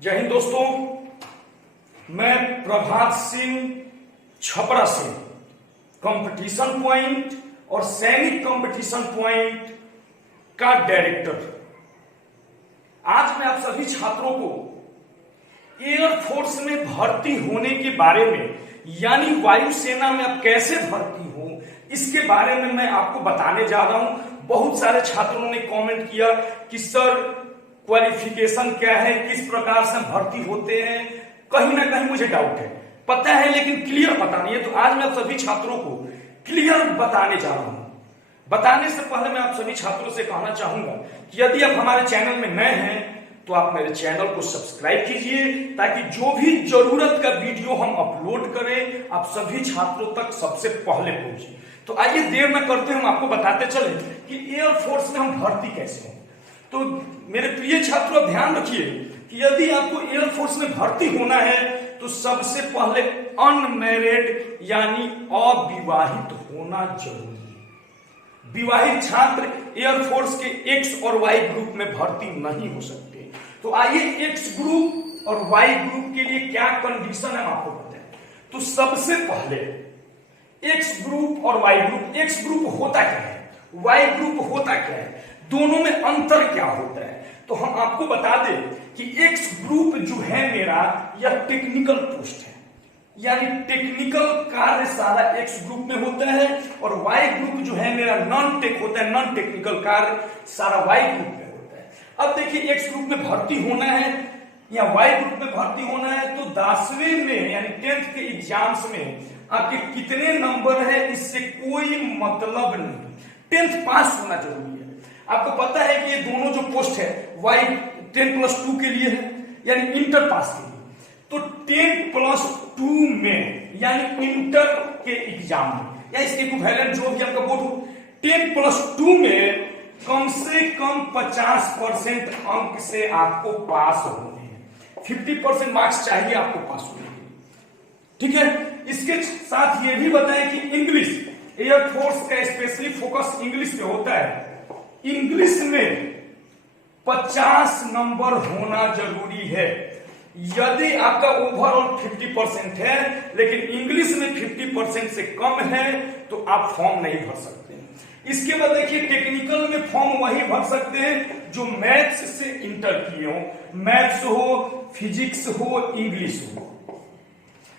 जय हिंद दोस्तों, मैं प्रभात सिंह छपरा से कंपटीशन पॉइंट और सैनिक कंपटीशन पॉइंट का डायरेक्टर। आज मैं आप सभी छात्रों को एयरफोर्स में भर्ती होने के बारे में यानी वायुसेना में आप कैसे भर्ती हो इसके बारे में मैं आपको बताने जा रहा हूं। बहुत सारे छात्रों ने कमेंट किया कि सर क्वालिफिकेशन क्या है, किस प्रकार से भर्ती होते हैं, कहीं ना कहीं मुझे डाउट है, पता है लेकिन क्लियर पता नहीं है। तो आज मैं आप सभी छात्रों को क्लियर बताने जा रहा हूं। बताने से पहले मैं आप सभी छात्रों से कहना चाहूंगा कि यदि आप हमारे चैनल में नए हैं तो आप मेरे चैनल को सब्सक्राइब कीजिए ताकि जो भी जरूरत का वीडियो हम अपलोड करें आप सभी छात्रों तक सबसे पहले पहुंचे। तो आइए देर न करते हम आपको बताते चले कि एयरफोर्स में हम भर्ती कैसे हों। तो मेरे प्रिय छात्रों ध्यान रखिए कि यदि आपको एयरफोर्स में भर्ती होना है तो सबसे पहले अनमैरिड यानी अविवाहित होना जरूरी है। विवाहित छात्र एयरफोर्स के एक्स और वाई ग्रुप में भर्ती नहीं हो सकते। तो आइए एक्स ग्रुप और वाई ग्रुप के लिए क्या कंडीशन है आपको बताएं। तो सबसे पहले एक्स ग्रुप और वाई ग्रुप, एक्स ग्रुप होता क्या है, वाई ग्रुप होता क्या है, दोनों में अंतर क्या होता है। तो हम आपको बता दें कि एक्स ग्रुप जो है मेरा यह टेक्निकल पोस्ट है, यानी टेक्निकल कार्य सारा एक्स ग्रुप में होता है, और वाई ग्रुप जो है मेरा नॉन टेक होता है, नॉन टेक्निकल कार्य सारा वाई ग्रुप में होता है। अब देखिए एक्स ग्रुप में भर्ती होना है या वाई ग्रुप में भर्ती होना है तो 10वीं में यानी 10th के एग्जाम्स में आपके कितने नंबर है इससे कोई मतलब नहीं, 10th पास होना जरूरी है। आपको पता है कि ये दोनों जो पोस्ट है वाई 10+2 के लिए है यानी इंटर पास के लिए। तो 10+2 में यानी इंटर के एग्जाम में या इसके इक्विवेलेंट जो भी आपका बोर्ड हो, 10+2 में कम से कम 50% अंक से आपको पास होने हैं। 50% मार्क्स चाहिए आपको पास होने के लिए, ठीक है। इसके साथ ये भी बताएं कि इंग्लिश, एयरफोर्स का स्पेशली फोकस इंग्लिश पे होता है। इंग्लिश में 50 नंबर होना जरूरी है। यदि आपका ओवरऑल 50% है लेकिन इंग्लिश में 50% से कम है तो आप फॉर्म नहीं भर सकते। इसके बाद देखिए टेक्निकल में फॉर्म वही भर सकते हैं जो मैथ्स से इंटर किए हो, मैथ्स हो, फिजिक्स हो, इंग्लिश हो।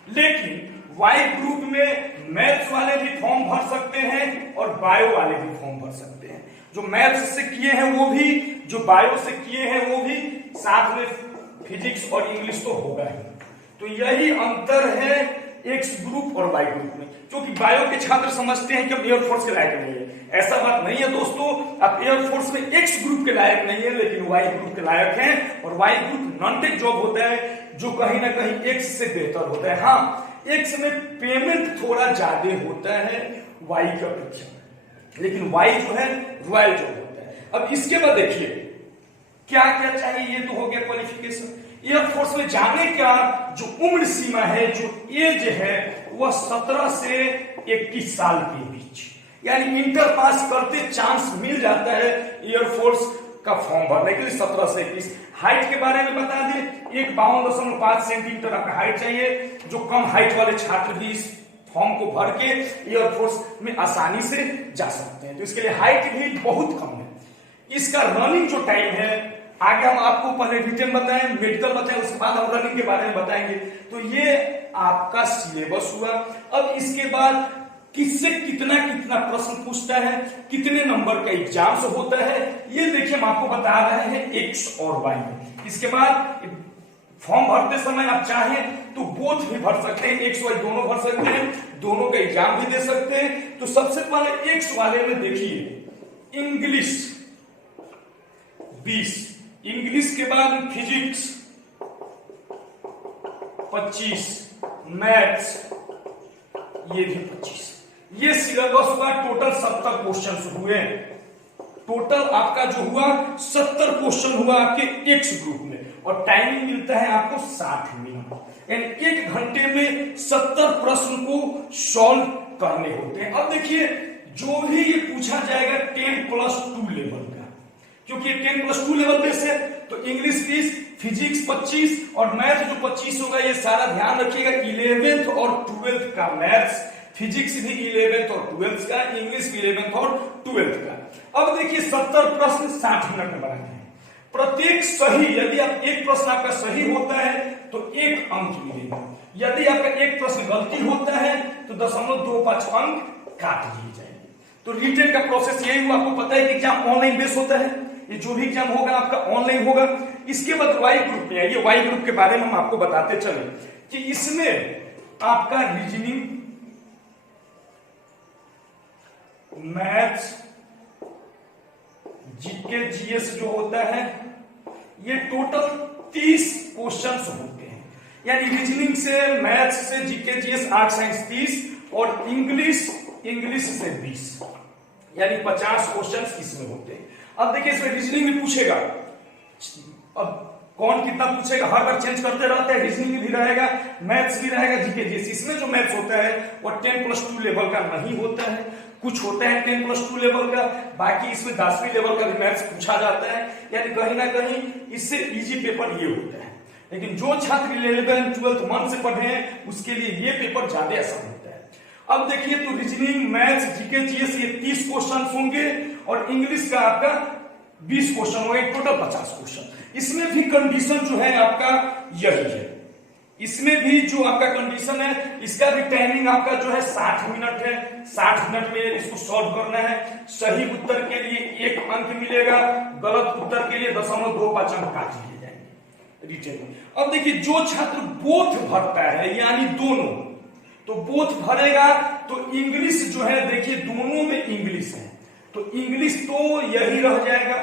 लेकिन वाई ग्रुप में मैथ्स वाले भी फॉर्म भर सकते हैं और बायो वाले भी फॉर्म भर सकते हैं। जो मैथ्स से किए हैं वो भी, जो बायो से किए हैं वो भी, साथ में फिजिक्स और इंग्लिश तो होगा ही। तो यही अंतर है एक्स ग्रुप और वाई ग्रुप में, क्योंकि बायो के छात्र समझते हैं कि हम एयरफोर्स के लायक नहीं है। ऐसा बात नहीं है दोस्तों, आप एयरफोर्स में एक्स ग्रुप के लायक नहीं है लेकिन वाई ग्रुप के लायक हैं। और Y group non tech job होता है जो कहीं ना कहीं एक्स से बेहतर होता है। हाँ, एक्स में पेमेंट थोड़ा ज्यादा होता है वाई की अपेक्षा, लेकिन वाई जो है रॉयल जॉब होता है। अब इसके बाद देखिए क्या क्या चाहिए, ये तो हो गया क्वालिफिकेशन। एयरफोर्स में जाने का जो उम्र सीमा है, जो एज है, वह 17 से 21 साल के बीच, यानी इंटर पास करते चांस मिल जाता है एयरफोर्स का फॉर्म भरने के लिए 17 से 21। हाइट के बारे में बता दें, 52.5 सेंटीमीटर आपका हाइट चाहिए। जो कम हाइट वाले छात्र भी इस फॉर्म को भर के एयरफोर्स में आसानी से जा सकते हैं। तो इसके लिए हाइट भी बहुत कम है। इसका रनिंग जो टाइम है आगे हम आपको पहले रिटन बताएं, मेडिकल बताएं, उसके बाद हम रनिंग के बारे में बताएंगे। तो ये आपका सिलेबस हुआ। अब इसके बाद किससे कितना कितना प्रश्न पूछता है, कितने नंबर का एग्जाम्स होता है, ये देखिए हम आपको बता रहे हैं एक्स और वाई। इसके बाद फॉर्म भरते समय आप चाहें तो बोथ भी भर सकते हैं, एक्स वाई दोनों भर सकते हैं, दोनों का एग्जाम भी दे सकते हैं। तो सबसे पहले एक्स वाले में देखिए इंग्लिश 20, इंग्लिश के बाद फिजिक्स 25, मैथ्स ये भी 25। ये सिलेबस हुआ। टोटल 70 क्वेश्चन हुए। टोटल आपका जो हुआ 70 क्वेश्चन हुआ आपके एक्स ग्रुप में, और टाइमिंग मिलता है आपको 60 मिनट, यानी 1 घंटे में 70 प्रश्न को सॉल्व करने होते हैं। अब देखिए जो भी ये पूछा जाएगा 10+2 लेवल का, क्योंकि 10+2 लेवल बेस है तो इंग्लिश 20, फिजिक्स 25 और मैथ जो 25 होगा, ये सारा ध्यान रखिएगा 11th और 12th का मैथ्स, फिजिक्स भी 11th और 12th का, इंग्लिश भी 11th और 12th का। अब देखिए 70 प्रश्न 60 मिनट में बनाते हैं। प्रत्येक सही, यदि आप एक प्रश्न आपका सही होता है तो 1 अंक मिलेगा, यदि आपका एक प्रश्न गलती होता है तो 0.25 अंक काट लिए जाएंगे। तो रिटेन का प्रोसेस यही हुआ। आपको पता है कि एग्जाम ऑनलाइन बेस होता है, ये जो भी एग्जाम होगा आपका ऑनलाइन होगा। इसके बाद वाई ग्रुप में आइए, वाई ग्रुप के बारे में हम आपको बताते चले कि इसमें आपका रीजनिंग, मैथ्स, जीके जीएस जो होता है, ये टोटल 30 क्वेश्चंस होते हैं। यानी रीजनिंग से, मैथ्स से, जीके जीएस, आर्ट साइंस 30 और इंग्लिश से 20, यानी 50 क्वेश्चंस इसमें होते हैं। अब देखिए इसमें रीजनिंग भी पूछेगा, अब कौन कितना पूछेगा, हर बार चेंज करते रहते हैं। रीजनिंग भी रहेगा, मैथ्स भी रहेगा, जीके जीएस। इसमें जो मैथ्स होता है वो 10+2 लेवल का नहीं होता है, कुछ होता है 10+2 लेवल का, बाकी इसमें 10वीं लेवल का भी मैथ्स पूछा जाता है। यानी कहीं ना कहीं इससे इजी पेपर ये होता है। लेकिन जो छात्र 11th 12th मन से पढ़े हैं उसके लिए ये पेपर ज्यादा आसान होता है। अब देखिए तो रीजनिंग, मैथ्स, जीके जीएस ये 30 क्वेश्चन होंगे और इंग्लिश का आपका 20 क्वेश्चन होंगे, टोटल 50 क्वेश्चन। इसमें भी कंडीशन जो है आपका यही है, इसमें भी जो आपका कंडीशन है, इसका भी टाइमिंग आपका जो है 60 मिनट है। 60 मिनट में इसको सॉल्व करना है। सही उत्तर के लिए 1 अंक मिलेगा, गलत उत्तर के लिए 0.25 अंक काट लिए जाएंगे रिटेन में। अब देखिए जो छात्र बोथ भरता है, यानी दोनों, तो बोथ भरेगा तो इंग्लिश जो है, देखिए दोनों में इंग्लिश है, तो इंग्लिश तो यही रह जाएगा,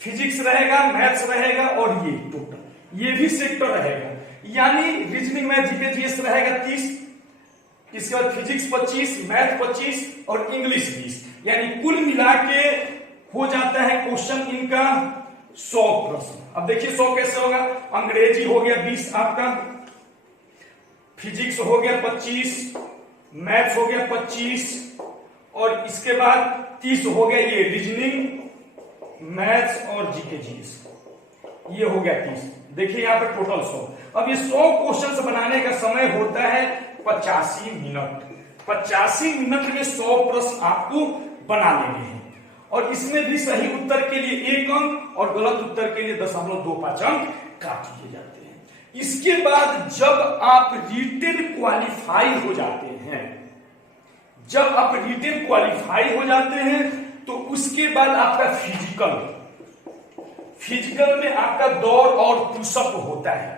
फिजिक्स रहेगा, मैथ्स रहेगा और ये टोटल ये भी सेक्टर रहेगा। यानी रीजनिंग, मैथ, जीके जीएस रहेगा 30, इसके बाद फिजिक्स 25, मैथ 25 और इंग्लिश 20, यानी कुल मिला के हो जाता है क्वेश्चन इनका 100 प्रश्न। अब देखिए 100 कैसे होगा, अंग्रेजी हो गया 20 आपका, फिजिक्स हो गया 25, मैथ्स हो गया 25 और इसके बाद 30 हो गया ये रीजनिंग, मैथ्स और जीके जीएस, ये हो गया 30। देखिए यहाँ पे टोटल 100। अब ये 100 क्वेश्चन बनाने का समय होता है 85 मिनट। 85 मिनट में 100 प्रश्न आपको बना लेने हैं और इसमें भी सही उत्तर के लिए 1 अंक और गलत उत्तर के लिए 0.25 अंक काट लिए जाते हैं। इसके बाद जब आप रिटेन क्वालिफाई हो जाते हैं, जब आप रिटेन क्वालिफाई हो जाते हैं तो उसके बाद आपका फिजिकल में आपका दौड़ और पुशअप होता है।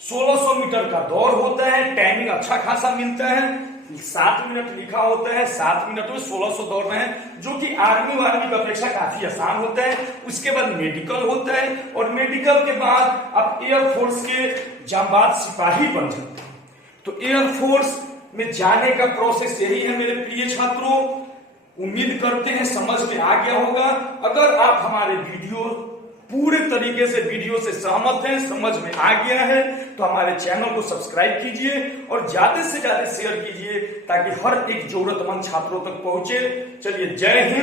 1600 मीटर का दौड़ होता है, टाइमिंग अच्छा खासा मिलता है, 7 मिनट लिखा होता है, 7 मिनट में 1600 दौड़ना है, जो कि आर्मी वार्मी की अपेक्षा काफी आसान होता है। उसके बाद मेडिकल होता है और मेडिकल के बाद आप एयरफोर्स के जांबाज सिपाही बन जाते हैं। तो एयरफोर्स में जाने का प्रोसेस यही है मेरे प्रिय छात्रों। उम्मीद करते हैं समझ में आ गया होगा। अगर आप हमारे पूरे तरीके से वीडियो से सहमत हैं, समझ में आ गया है, तो हमारे चैनल को सब्सक्राइब कीजिए और ज्यादा से ज्यादा शेयर कीजिए ताकि हर एक जरूरतमंद छात्रों तक पहुंचे। चलिए, जय हिंद।